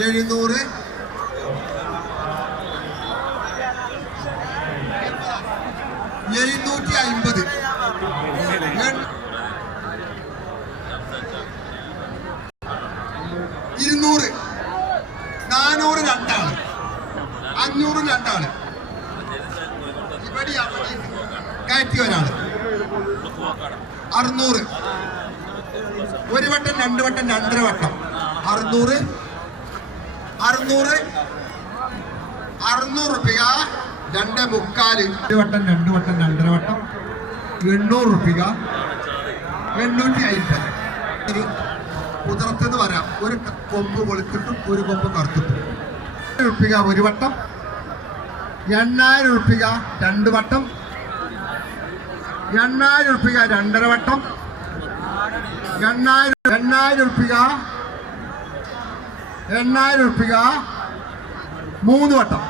700 750 200 400 രണ്ടാള് 500 രണ്ടാള് ഇവിടെ കയറ്റി ഒരാള് 600 ഒരു വട്ടം 2 വട്ടം 2.5 വട്ടം 600 റുപ്യ 2.25 1 വട്ടം 2 വട്ടം 2.5 വട്ടം 800 റുപ്യ 850 കുതിർത്തുനിന്ന് വരാം. ഒരു കൊമ്പ് വെളുത്തിട്ടും ഒരു കൊമ്പ് കറുത്തിട്ടും റുപ്യ ഒരു വട്ടം 8000 റുപ്യ 2 വട്ടം 8000 റുപ്യ 2.5 വട്ടം 8000 റുപ്യ 3 വട്ടം